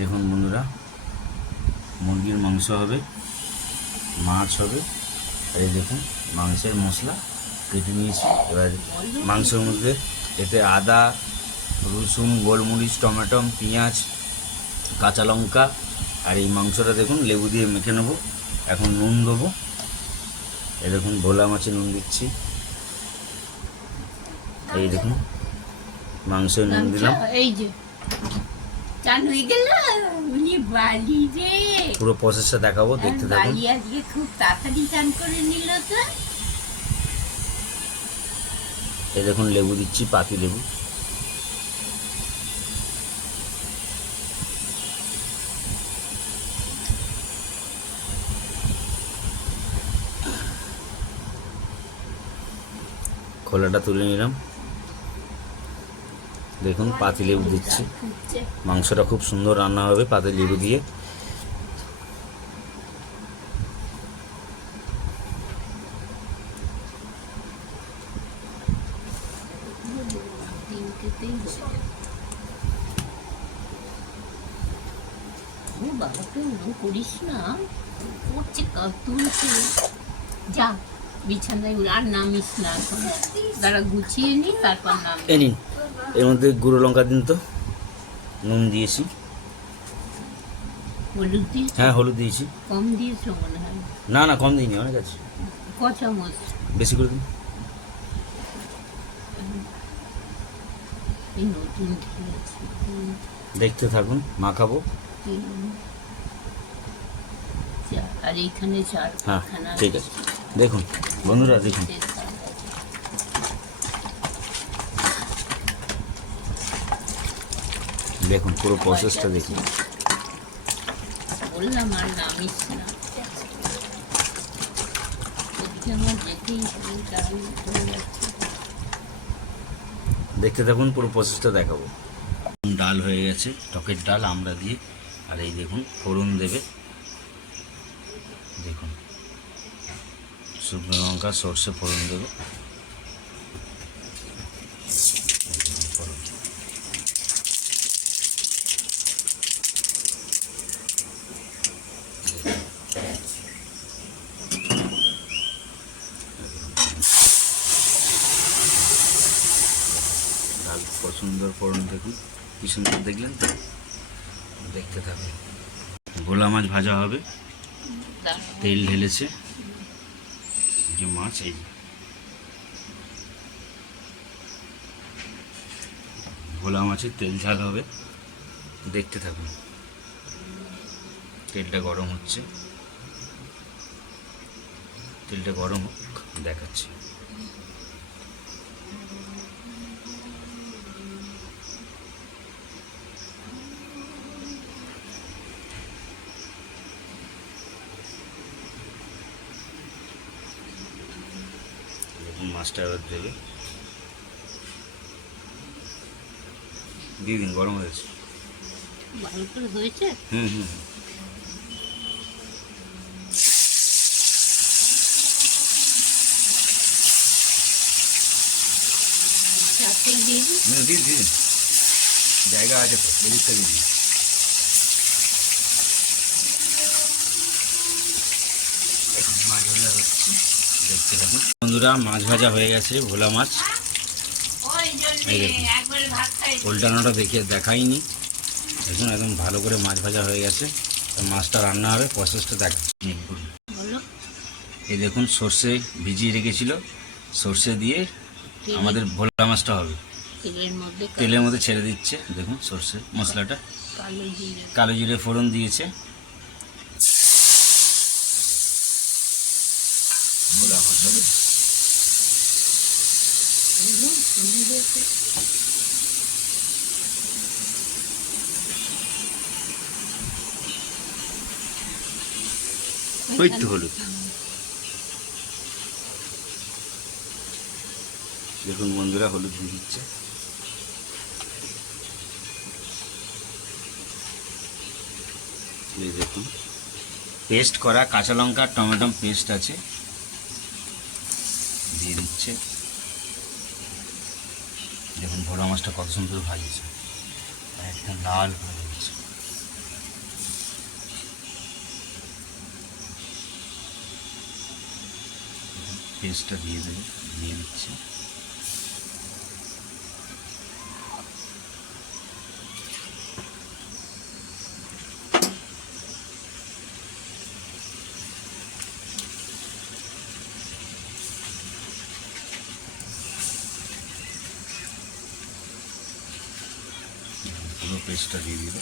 দেখুন বন্ধুরা, মুরগির মাংস হবে, মাছ হবে। আর এই দেখুন মাংসের মশলা কেটে নিয়েছি। এবার মাংসের মধ্যে এতে আদা, রসুন, গোলমরিচ, টমেটো, পেঁয়াজ, কাঁচা লঙ্কা আর এই মাংসটা দেখুন লেবু দিয়ে মেখে নেবো। এখন নুন দেবো, এই দেখুন ভোলা মাছে নুন দিচ্ছি। এই দেখুন মাংসে নুন দিলাম। এই যে চান হয়ে গেল, বালি রে পুরো প্রসেসটা দেখাবো, দেখতে থাকুন। বালি আজকে খুব তাড়াতাড়ি চান করে নিল তো। এই দেখুন লেবু দিচ্ছি, পাতি লেবু। খোলাটা তুলে নিলাম। দেখুন পাতি লেবু দিচ্ছি। মাংসটা খুব সুন্দর রান্না হবে পাতি লেবু দিয়ে। বাবা তুই করিস না, করছে তুলছে, যা বিছানায় আর নামিস না, এখন তারা গুছিয়ে নি তারপর নাম। এ নিন, এর মধ্যে গুঁড়ো লঙ্কা দিন তো। নুন দিয়েছি। হলুদ দিয়ে? হ্যাঁ হলুদ দিয়েছি। কম দিয়েছো মনে হয়। না না কম দিইনি, অনেক আছে। ক চামচ? বেশি করে দিন। এই নতুন খেয়েছি। দেখতে থাকুন, মাখাবো। আর এইখানে চার। হ্যাঁ ঠিক আছে। দেখুন বন্ধুরা, দেখুন দেখুন পুরো প্রসেসটা দেখুন। বললাম আর নামিস না, আমার যেতেই দেখতে থাকুন, পুরো প্রসেসটা দেখাবো। ডাল হয়ে গেছে, টকের ডাল আমরা দিয়ে। আর এই দেখুন ফোড়ন দেবে, দেখুন শুকনো লঙ্কা সর্ষে ফোড়ন দেবে। ডাল কত সুন্দর ফোড়ন, দেখুন কি সুন্দর, দেখলেন তো? দেখতে থাকুন। ভোলা মাছ ভাজা হবে, তেল ঢেলেছে, যে মাছ এই ভোলা মাছের তেল ঝাল হবে, দেখতে থাকুন। তেলটা গরম হচ্ছে, তেলটা গরম হোক, দেখাচ্ছি। মাছটা এবার দেবে, দিয়ে দিন, গরম হয়েছে। ভালো করে হয়েছে। হুম হুম দিন দিন, জায়গা আছে তো, এদিকটা দিন। দেখতে থাকুন বন্ধুরা, মাছ ভাজা হয়ে গেছে, ভোলা মাছ। এই দেখুন উল্টানোটা দেখাইনি। দেখুন একদম ভালো করে মাছ ভাজা হয়ে গেছে। মাছটা রান্না হবে, প্রসেসটা দেখাচ্ছি। এই দেখুন সর্ষে ভিজিয়ে রেখেছিল, সর্ষে দিয়ে আমাদের ভোলা মাছটা হবে। তেলের মধ্যে ছেড়ে দিচ্ছে, দেখুন সর্ষে মশলাটা। কালো জিরে ফোড়ন দিয়েছে। ভোলা মাছ হবে। ওই তো হলুদ, দেখুন বন্ধুরা হলুদ দিয়ে দিচ্ছে। এই দেখুন পেস্ট করা কাঁচা লঙ্কা টমেটো পেস্ট আছে, দিয়ে দিচ্ছে। দেখুন ভোলা মাছটা কত সুন্দর ভাজছে, একদম লাল করে দিচ্ছে। পেস্টটা দিয়ে দেবো, দিয়ে দিচ্ছি। পুরো পেস্টটা দিয়ে দিল।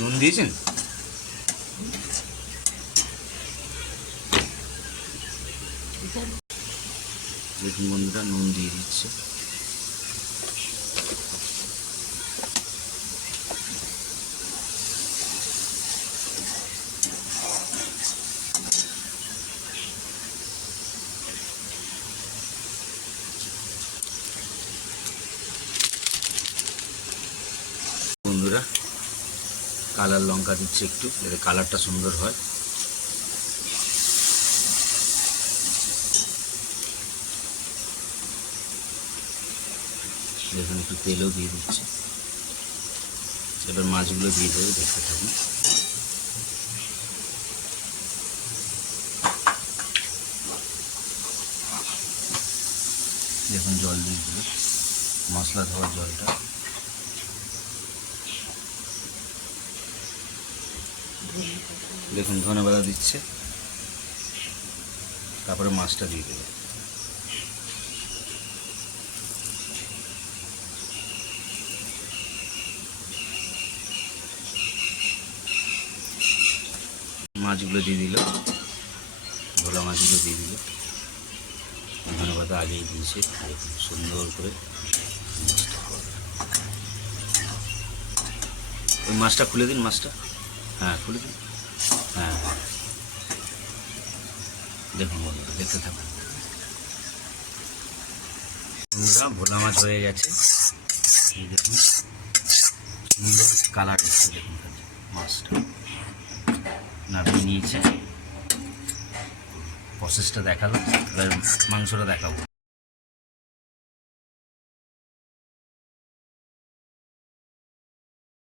নুন দিয়েছেন? দেখুন বন্ধুরা, নুন দিয়ে দিচ্ছে। বন্ধুরা, কালার লঙ্কা দিচ্ছে একটু, যাতে কালারটা সুন্দর হয়। এখানে একটু তেলও দিয়ে দিচ্ছে। এবার মাছগুলো দিয়ে দেবে, দেখতে থাকুন। দেখুন জল দিয়ে দিল, মশলা ধোয়ার জলটা। দেখুন ধনেপাতা দিচ্ছে, তারপরে মাছটা দিয়ে দেবে। মাছগুলো দিয়ে দিল, ভোলা মাছগুলো দিয়ে দিল। ধনেপাতা আগেই দিয়েছে, দেখুন সুন্দর করে। ওই মাছটা খুলে দিন, মাছটা, হ্যাঁ খুলে দিন। হ্যাঁ হ্যাঁ, দেখুন বন্ধুরা, দেখতে থাকুন। বন্ধুরা, ভোলা মাছ হয়ে গেছে। এই দেখুন সুন্দর কালার এসছে, দেখুন মাছটা নাড়িয়ে নিয়েছে। প্রসেসটা দেখালো, এবার মাংসটা দেখাবো।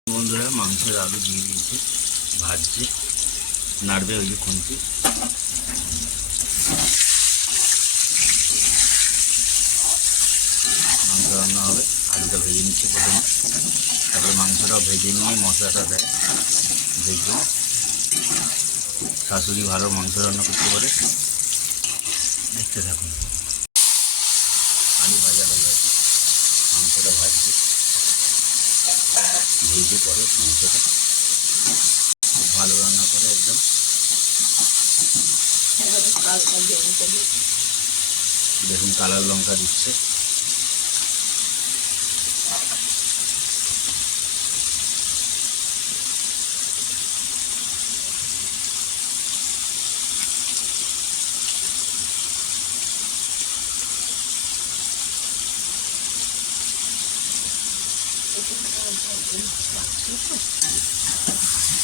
বন্ধুরা, মাংসের আলু দিয়ে দিয়েছে, ভাজছে, নাড়বে ওই যে খুন্তি। মাংস রান্না হবে, আলুটা ভেজে নিচ্ছে প্রথমে, তারপরে মাংসটাও ভেজে নিয়ে মশলাটা দেয়। দেখুন, শাশুড়ি ভালো মাংস রান্না করতে পারে। দেখতে থাকুন। আলু ভাজা হয়ে গেছে, মাংসটা ভাজছে, ভেজে পরে মাংসটা খুব ভালো রান্না করে একদম। দেখুন কালার লঙ্কা দিচ্ছে।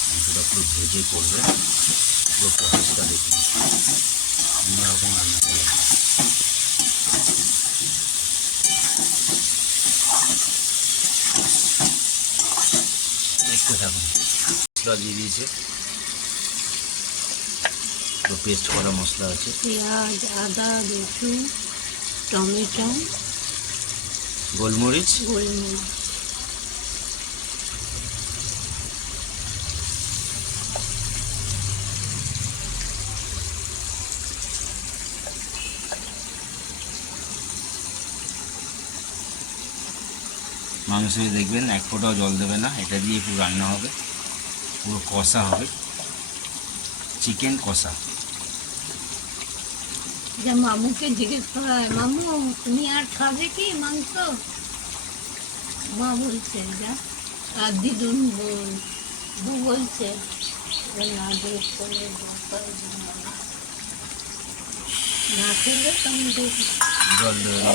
মাংসটা পুরো ভেজে করবে, পুরো প্রসেসটা দেখুন। অন্যরকম রান্না করে দেখতে থাকুন। মশলা দিয়ে দিয়েছে, পুরো পেস্ট করা মশলা আছে। পেঁয়াজ, আদা, রসুন, টমেটো, গোলমরিচ, গোলমরিচ। মাংসে দেখবেন এক ফোঁটাও জল দেবে না, এটা দিয়ে পুরো রান্না হবে, পুরো কষা হবে, চিকেন কষা। যা মামুকে জিজ্ঞেস করা হয়, মামু তুমি আর খাবে কি মাংস? মা বলছে যা, আর দিদুন বউ বলছে না, জিজ্ঞেস করলে না খেলে তুমি জল দেবে না,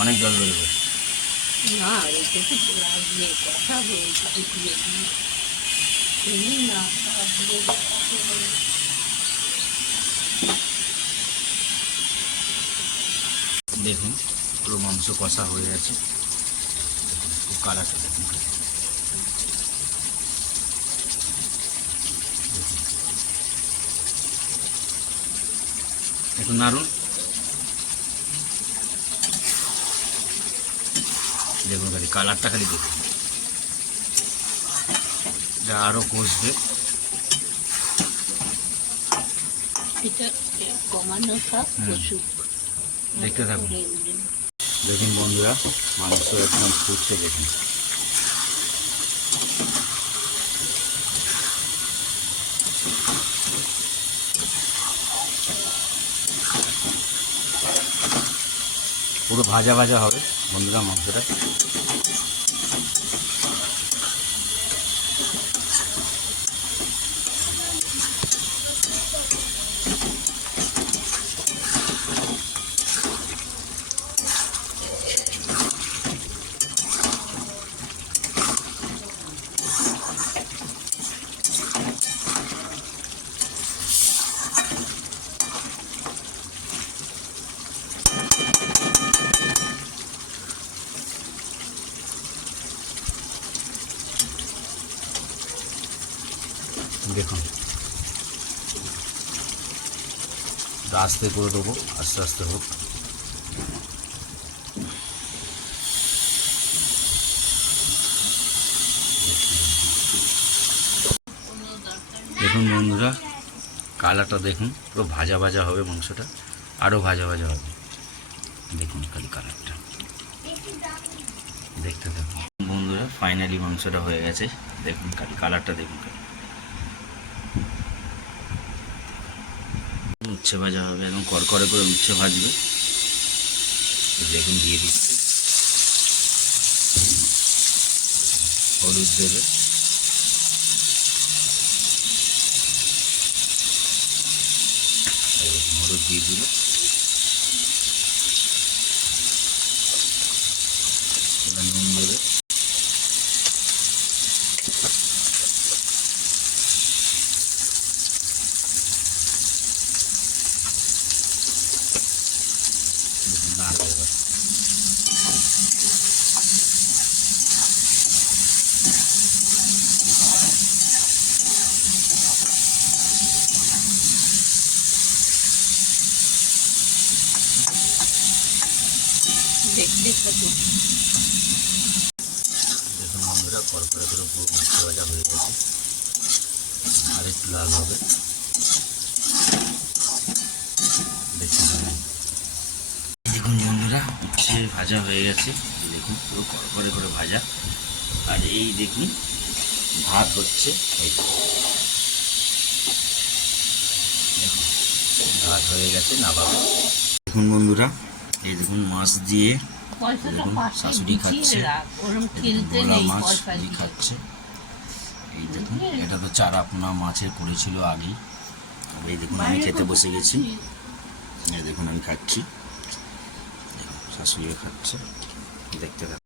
অনেক জল দেবে। না, এইটুকু লাগিয়ে কথা বলছে। চিনি না সব দিয়ে দেখুন পুরো মাংস কষা হয়ে গেছে, কালারটা দেখুন। একটু নাড়ুন, দেখুন খালি কালারটা খালি দেখুন, যা আরও কষবে। এটা কমানো সব কষুক। দেখতে থাকুন। দেখুন বন্ধুরা, মাংস একদম ফুটছে দেখুন। পুরো ভাজা ভাজা হবে বন্ধুরা মাংসটা। দেখুন আস্তে করে দেবো, আস্তে আস্তে হোক। দেখুন বন্ধুরা, কালারটা দেখুন, পুরো ভাজা ভাজা হবে মাংসটা, আরও ভাজা ভাজা হবে। দেখুন খালি কালারটা দেখতে থাকুন বন্ধুরা। ফাইনালি মাংসটা হয়ে গেছে, দেখুন খালি কালারটা দেখুন। উচ্ছে ভাজা হবে, একদম করকরে করে উচ্ছে ভাজবে। দেখুন দিয়ে দিচ্ছে, হলুদ দেবে, হলুদ দিয়ে দিল, নুন দেবে, নাড় দেবে। দেখতে থাকুন। দেখুন বন্ধুরা, করকরে করে পুরো উচ্ছে ভাজা হয়ে গেছে, আর একটু লাল হবে। দেখুন বন্ধুরা, উচ্ছে ভাজা হয়ে গেছে, দেখুন পুরো করকরে করে ভাজা। আর এই দেখুন ভাত হচ্ছে, এই দেখুন ভাত হয়ে গেছে, নামাবো। দেখুন বন্ধুরা, এই দেখুন মাছ দিয়ে, পয়সাটা দেখুন পাশে শাশুড়ি খাচ্ছে, গুছিয়ে রাখ, ওরম খেলতে ভোলা নেই মাছ পয়সা এই দিয়ে। খাচ্ছে। এই দেখুন এটা তো চারা পোনা মাছের করেছিল আগেই। এই দেখুন আমি খেতে বসে গেছি, এই দেখুন আমি খাচ্ছি, দেখুন শাশুড়িও খাচ্ছে, দেখতে থাকুন।